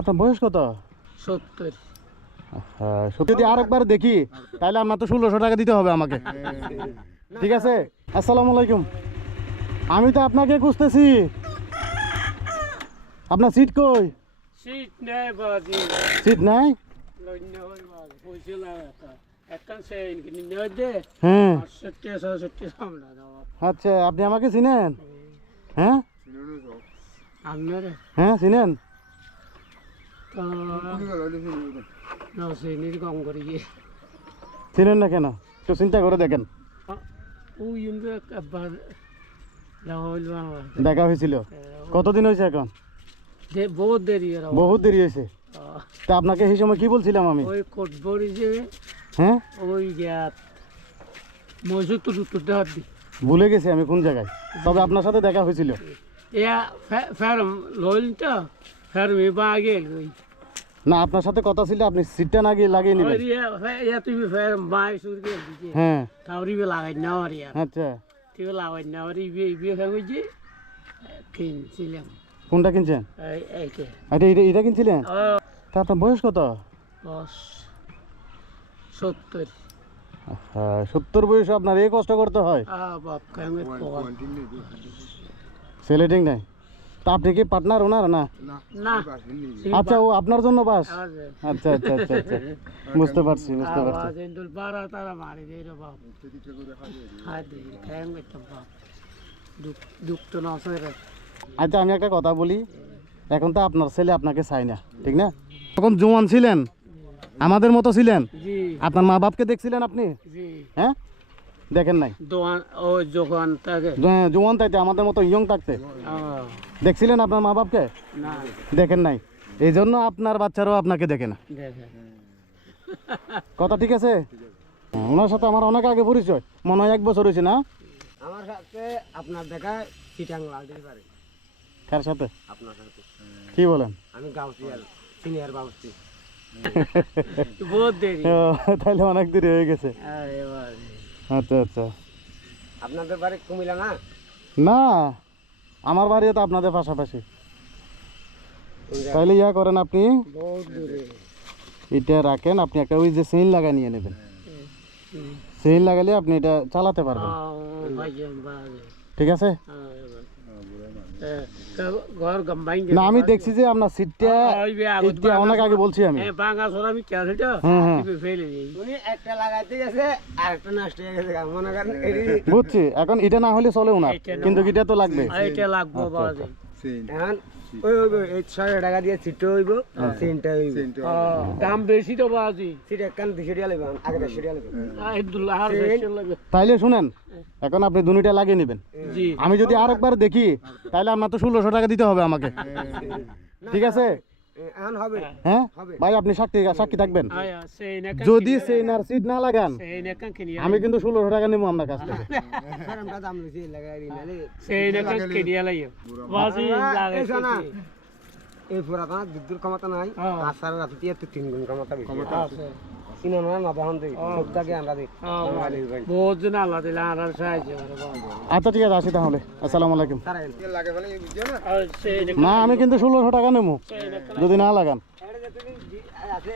আপনার বয়স কত? 70। সত্যি যদি আরেকবার দেখি তাহলে আপনার তো 1600 টাকা দিতে হবে আমাকে। ঠিক আছে, আসসালামু আলাইকুম। আমি তো আপনাকে খুঁজতেছি, আপনার সিট কই? সিট নেই বাজি। সিট নাই? লইনে হই বাজি পয়সা লাগা একখান সেন কিনে নিয়ে দে। হ্যাঁ 70 সামনে দাও। আচ্ছা, আপনি আমাকে চিনেন? হ্যাঁ আপনারে হ্যাঁ চিনেন? তো না সেনির কম করি চিনেন না কেন? একটু চিন্তা করে দেখেন। ও ইউনবে একবার লাহল বাংলা দেখা হয়েছিল কতদিন হয়েছে এখন? বহুত দেরি এর বহুত দেরি হয়েছে। তা আপনাকে সেই সময় কি বলছিলাম আমি? ওই কোটবড়ি যে হ্যাঁ ওই গ্যাত মজুত তো দাঁত দি ভুলে গেছি আমি কোন জায়গায়, তবে আপনার সাথে দেখা হয়েছিল। ইয়া ফার্ম লইলটা ফার্মে বাগে ওই না, আপনার সাথে কথা ছিল, আপনি সিটটা না গিয়ে লাগিয়ে নেবেন। ইয়া তুমি ফার্ম বাই সুর গে দিকে হ্যাঁ তাওরি বে লাগাই না আর ইয়া আচ্ছা, তুই লাগাই না আর ইবে খাওই যে কিনছিলাম। কোনটা কিনছেন? এইটা আচ্ছা, এটা কিনছিলেন? তা আপনার বয়স কত? 70। 70 বয়সে আপনার এই কষ্ট করতে হয়? বাপ কামে সেলেটিং নাই? তা আপনি কি পার্টনার ওনার? না না আচ্ছা, ও আপনার জন্য বাস। আচ্ছা আচ্ছা আচ্ছা আচ্ছা, বুঝতে পারছি বুঝতে পারছি। আওয়াজ বারা তারা মারি দেই রে বাপ। হাই দে কামে তো বাপ দুঃখ তো না সরে। আচ্ছা, আমি একটা কথা বলি, এখন তো আপনার ছেলে আপনাকে চাই না, ঠিক না? তখন জোয়ান ছিলেন, আমাদের মতো ছিলেন, জি আপনার মা বাপকে দেখছিলেন আপনি? জি হ্যাঁ দেখেন নাই? দোকান ও দোকান থাকে জোয়ান থাকতে আমাদের মতো ইয়ং থাকতে দেখছিলেন আপনার মা বাপকে? না দেখেন নাই, এই জন্য আপনার বাচ্চারাও আপনাকে দেখে না। দেখে কথা ঠিক আছে? ওনার সাথে আমার অনেক আগে পরিচয়, মনে হয় 1 বছর হয়েছে না? আমার সাথে আপনার দেখা চিটাং লাল দিতে পারে। কার সাথে? আপনার সাথে কি বলেন? আমি গাউসিয়াল সিনিয়র বাউসি বহুত দেরি। তাহলে অনেক দেরি হয়ে গেছে। আরে বাবা আচ্ছা আচ্ছা, আপনাদের বাড়ি কুমিল্লা না? না আমার বাড়িও তো আপনাদের পাশাপাশি। তাহলে ইয়া করেন, আপনি বহুত দূরে এটা রাখেন, আপনি একটা ওই যে চেইন লাগা নিয়ে নেবেন। চেইন লাগালে আপনি এটা চালাতে পারবেন, ঠিক আছে? ঘর গম্বাই না, আমি দেখছি যে আপনার সিটটা অনেক আগে বলছি আমি। বাঙা সরা আমি কে সেটা হ্যাঁ ফেলে দিই। উনি একটা লাগাইতে গেছে আর একটা নষ্ট হয়ে গেছে মনে করেন। বুঝছি, এখন এটা না হলে চলে না, কিন্তু এটা তো লাগবে। এটা লাগবো বাজে এখন ওই ওই 600 টাকা দিয়ে সিটটা হইব, সিনটা হইব দাম বেশি তো বাজি। সিট একখান 200 টাকা লাগবে, আগে 200 টাকা লাগবে। আব্দুল্লাহ আর 200 লাগবে। তাইলে শুনেন, এখন আপনি দুনিটা লাগিয়ে নেবেন। জি আমি যদি আরেকবার দেখি তাহলে আপনার তো 1600 টাকা দিতে হবে আমাকে, ঠিক আছে? এখন হবে হ্যাঁ ভাই, আপনি সাক্ষী থাকবেন। আয়া সেই না যদি চেইন আর সিট না লাগান সেই না কান কিনিয়া আমি কিন্তু 1600 টাকা নেবো আপনার কাছ থেকে। আমরা দাম লইছি লাগাই দিনালে সেই না কান কিনিয়া লাইও বাজি লাগাইছে। এই পুরাতন বিদ্যুৎ ক্ষমতা নাই, আসার রাতে 3 গুণ ক্ষমতা বেশি আছে। সিনেমা না বাহন দেই সবটাকে আমরা দেই বহুত জন আল্লাহ দিলা আর সাহায্য করে বাবা। আচ্ছা ঠিক আছে, আসি তাহলে। আসসালামু আলাইকুম। তারা লাগে বলে বুঝছো না? না, আমি কিন্তু 1600 টাকা নেবো যদি না লাগান। আছে